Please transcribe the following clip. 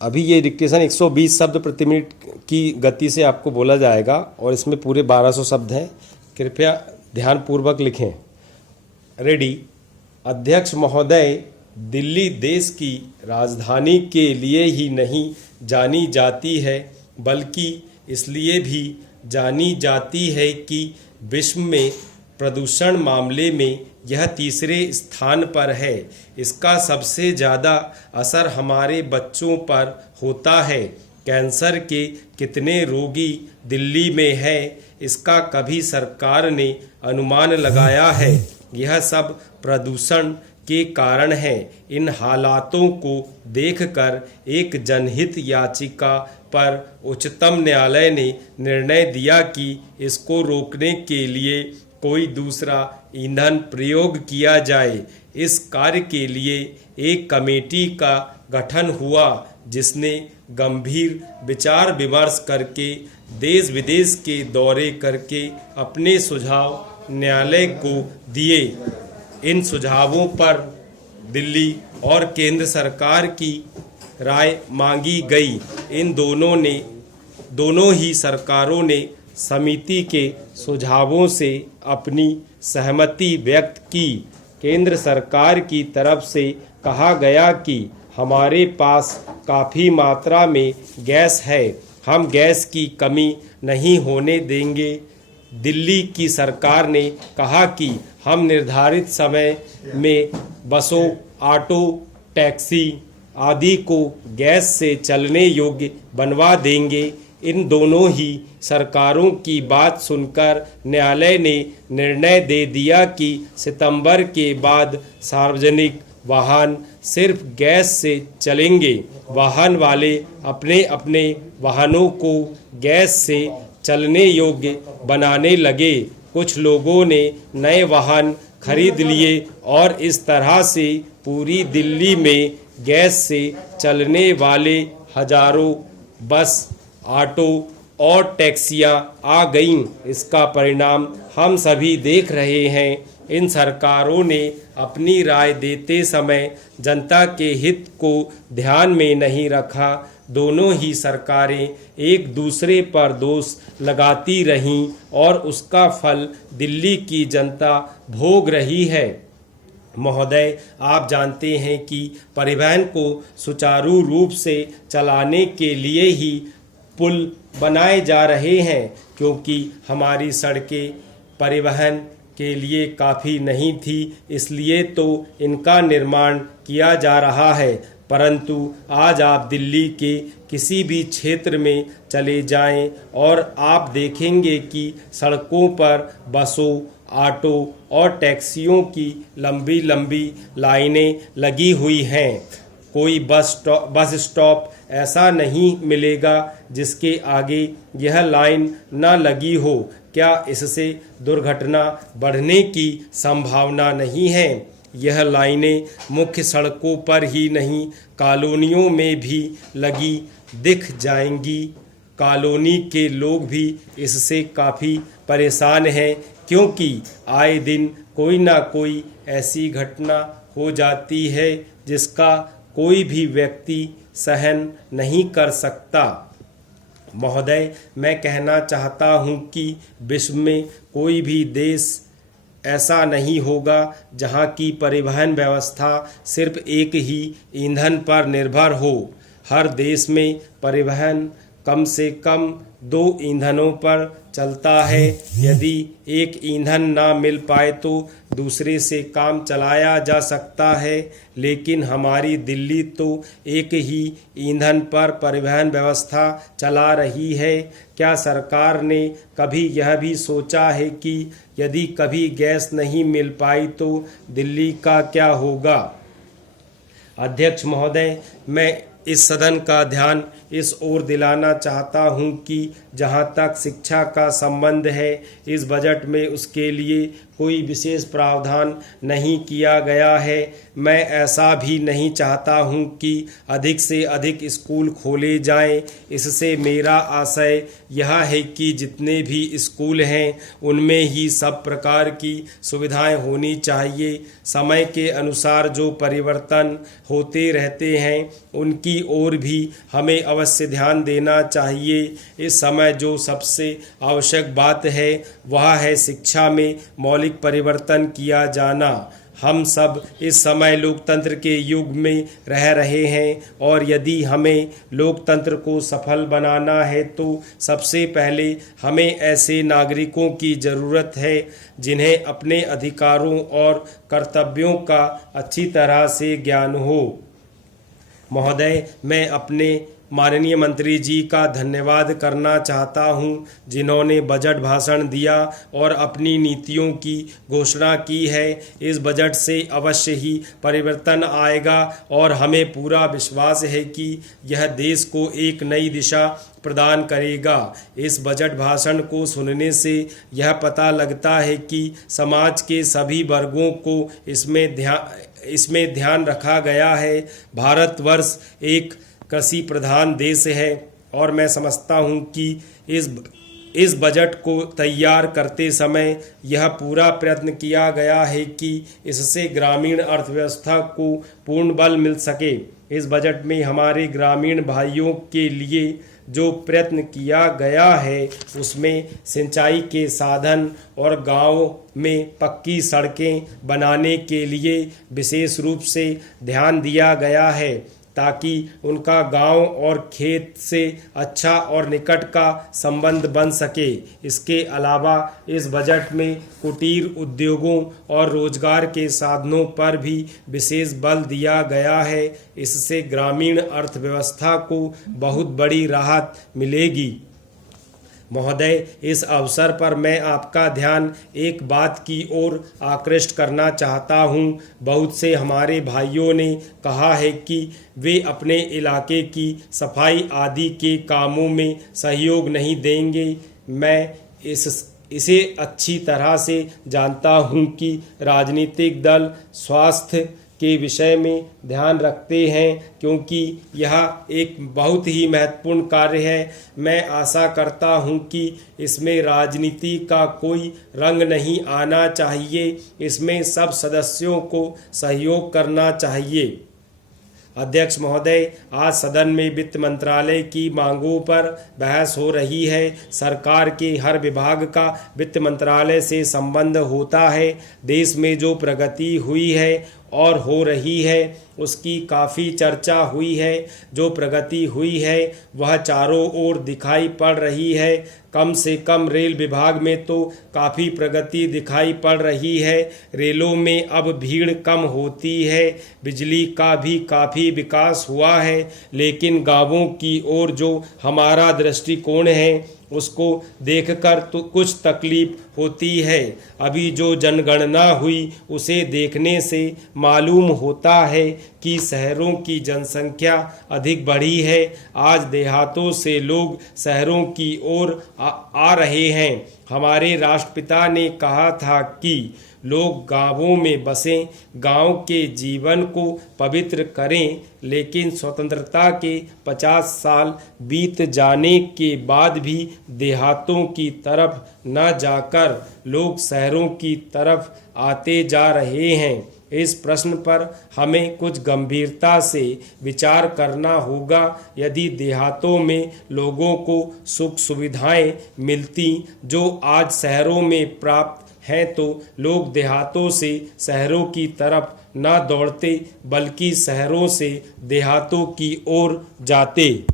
अभी ये डिक्टेशन 120 शब्द प्रति मिनट की गति से आपको बोला जाएगा और इसमें पूरे 1200 शब्द हैं। कृपया ध्यानपूर्वक लिखें। रेडी। अध्यक्ष महोदय, दिल्ली देश की राजधानी के लिए ही नहीं जानी जाती है, बल्कि इसलिए भी जानी जाती है कि विश्व में प्रदूषण मामले में यह तीसरे स्थान पर है। इसका सबसे ज़्यादा असर हमारे बच्चों पर होता है। कैंसर के कितने रोगी दिल्ली में है, इसका कभी सरकार ने अनुमान लगाया है? यह सब प्रदूषण के कारण है। इन हालातों को देखकर एक जनहित याचिका पर उच्चतम न्यायालय ने निर्णय दिया कि इसको रोकने के लिए कोई दूसरा ईंधन प्रयोग किया जाए। इस कार्य के लिए एक कमेटी का गठन हुआ, जिसने गंभीर विचार विमर्श करके देश विदेश के दौरे करके अपने सुझाव न्यायालय को दिए। इन सुझावों पर दिल्ली और केंद्र सरकार की राय मांगी गई। इन दोनों ही सरकारों ने समिति के सुझावों से अपनी सहमति व्यक्त की। केंद्र सरकार की तरफ से कहा गया कि हमारे पास काफ़ी मात्रा में गैस है, हम गैस की कमी नहीं होने देंगे। दिल्ली की सरकार ने कहा कि हम निर्धारित समय में बसों, ऑटो, टैक्सी आदि को गैस से चलने योग्य बनवा देंगे। इन दोनों ही सरकारों की बात सुनकर न्यायालय ने निर्णय दे दिया कि सितंबर के बाद सार्वजनिक वाहन सिर्फ गैस से चलेंगे। वाहन वाले अपने अपने वाहनों को गैस से चलने योग्य बनाने लगे। कुछ लोगों ने नए वाहन खरीद लिए और इस तरह से पूरी दिल्ली में गैस से चलने वाले हजारों बस, ऑटो और टैक्सियां आ गईं। इसका परिणाम हम सभी देख रहे हैं। इन सरकारों ने अपनी राय देते समय जनता के हित को ध्यान में नहीं रखा। दोनों ही सरकारें एक दूसरे पर दोष लगाती रहीं और उसका फल दिल्ली की जनता भोग रही है। महोदय, आप जानते हैं कि परिवहन को सुचारू रूप से चलाने के लिए ही पुल बनाए जा रहे हैं, क्योंकि हमारी सड़कें परिवहन के लिए काफ़ी नहीं थी, इसलिए तो इनका निर्माण किया जा रहा है। परंतु आज आप दिल्ली के किसी भी क्षेत्र में चले जाएं और आप देखेंगे कि सड़कों पर बसों, ऑटो और टैक्सियों की लंबी लंबी लाइनें लगी हुई हैं। कोई बस स्टॉप ऐसा नहीं मिलेगा जिसके आगे यह लाइन न लगी हो। क्या इससे दुर्घटना बढ़ने की संभावना नहीं है? यह लाइनें मुख्य सड़कों पर ही नहीं, कॉलोनियों में भी लगी दिख जाएंगी। कॉलोनी के लोग भी इससे काफ़ी परेशान हैं, क्योंकि आए दिन कोई ना कोई ऐसी घटना हो जाती है जिसका कोई भी व्यक्ति सहन नहीं कर सकता। महोदय, मैं कहना चाहता हूँ कि विश्व में कोई भी देश ऐसा नहीं होगा जहाँ की परिवहन व्यवस्था सिर्फ एक ही ईंधन पर निर्भर हो। हर देश में परिवहन कम से कम 2 ईंधनों पर चलता है। यदि एक ईंधन ना मिल पाए तो दूसरे से काम चलाया जा सकता है, लेकिन हमारी दिल्ली तो एक ही ईंधन पर परिवहन व्यवस्था चला रही है। क्या सरकार ने कभी यह भी सोचा है कि यदि कभी गैस नहीं मिल पाई तो दिल्ली का क्या होगा? अध्यक्ष महोदय, मैं इस सदन का ध्यान इस ओर दिलाना चाहता हूं कि जहां तक शिक्षा का संबंध है, इस बजट में उसके लिए कोई विशेष प्रावधान नहीं किया गया है। मैं ऐसा भी नहीं चाहता हूं कि अधिक से अधिक स्कूल खोले जाएं। इससे मेरा आशय यह है कि जितने भी स्कूल हैं उनमें ही सब प्रकार की सुविधाएं होनी चाहिए। समय के अनुसार जो परिवर्तन होते रहते हैं उनकी ओर भी हमें अवश्य ध्यान देना चाहिए। इस समय जो सबसे आवश्यक बात है वह है शिक्षा में मौलिक परिवर्तन किया जाना। हम सब इस समय लोकतंत्र के युग में रह रहे हैं और यदि हमें लोकतंत्र को सफल बनाना है तो सबसे पहले हमें ऐसे नागरिकों की ज़रूरत है जिन्हें अपने अधिकारों और कर्तव्यों का अच्छी तरह से ज्ञान हो। महोदय, मैं अपने माननीय मंत्री जी का धन्यवाद करना चाहता हूं जिन्होंने बजट भाषण दिया और अपनी नीतियों की घोषणा की है। इस बजट से अवश्य ही परिवर्तन आएगा और हमें पूरा विश्वास है कि यह देश को एक नई दिशा प्रदान करेगा। इस बजट भाषण को सुनने से यह पता लगता है कि समाज के सभी वर्गों को इसमें ध्यान रखा गया है। भारतवर्ष एक कृषि प्रधान देश है और मैं समझता हूं कि इस बजट को तैयार करते समय यह पूरा प्रयत्न किया गया है कि इससे ग्रामीण अर्थव्यवस्था को पूर्ण बल मिल सके। इस बजट में हमारे ग्रामीण भाइयों के लिए जो प्रयत्न किया गया है उसमें सिंचाई के साधन और गांव में पक्की सड़कें बनाने के लिए विशेष रूप से ध्यान दिया गया है ताकि उनका गांव और खेत से अच्छा और निकट का संबंध बन सके। इसके अलावा इस बजट में कुटीर उद्योगों और रोजगार के साधनों पर भी विशेष बल दिया गया है। इससे ग्रामीण अर्थव्यवस्था को बहुत बड़ी राहत मिलेगी। महोदय, इस अवसर पर मैं आपका ध्यान एक बात की ओर आकृष्ट करना चाहता हूं। बहुत से हमारे भाइयों ने कहा है कि वे अपने इलाके की सफाई आदि के कामों में सहयोग नहीं देंगे। मैं इसे अच्छी तरह से जानता हूं कि राजनीतिक दल स्वास्थ्य के विषय में ध्यान रखते हैं क्योंकि यह एक बहुत ही महत्वपूर्ण कार्य है। मैं आशा करता हूं कि इसमें राजनीति का कोई रंग नहीं आना चाहिए। इसमें सब सदस्यों को सहयोग करना चाहिए। अध्यक्ष महोदय, आज सदन में वित्त मंत्रालय की मांगों पर बहस हो रही है। सरकार के हर विभाग का वित्त मंत्रालय से संबंध होता है। देश में जो प्रगति हुई है और हो रही है उसकी काफ़ी चर्चा हुई है। जो प्रगति हुई है वह चारों ओर दिखाई पड़ रही है। कम से कम रेल विभाग में तो काफ़ी प्रगति दिखाई पड़ रही है। रेलों में अब भीड़ कम होती है। बिजली का भी काफ़ी विकास हुआ है। लेकिन गांवों की ओर जो हमारा दृष्टिकोण है उसको देखकर तो कुछ तकलीफ होती है। अभी जो जनगणना हुई उसे देखने से मालूम होता है कि शहरों की जनसंख्या अधिक बढ़ी है। आज देहातों से लोग शहरों की ओर आ रहे हैं। हमारे राष्ट्रपिता ने कहा था कि लोग गांवों में बसें, गांव के जीवन को पवित्र करें। लेकिन स्वतंत्रता के 50 साल बीत जाने के बाद भी देहातों की तरफ न जाकर लोग शहरों की तरफ आते जा रहे हैं। इस प्रश्न पर हमें कुछ गंभीरता से विचार करना होगा। यदि देहातों में लोगों को सुख सुविधाएं मिलती जो आज शहरों में प्राप्त हैं तो लोग देहातों से शहरों की तरफ न दौड़ते बल्कि शहरों से देहातों की ओर जाते।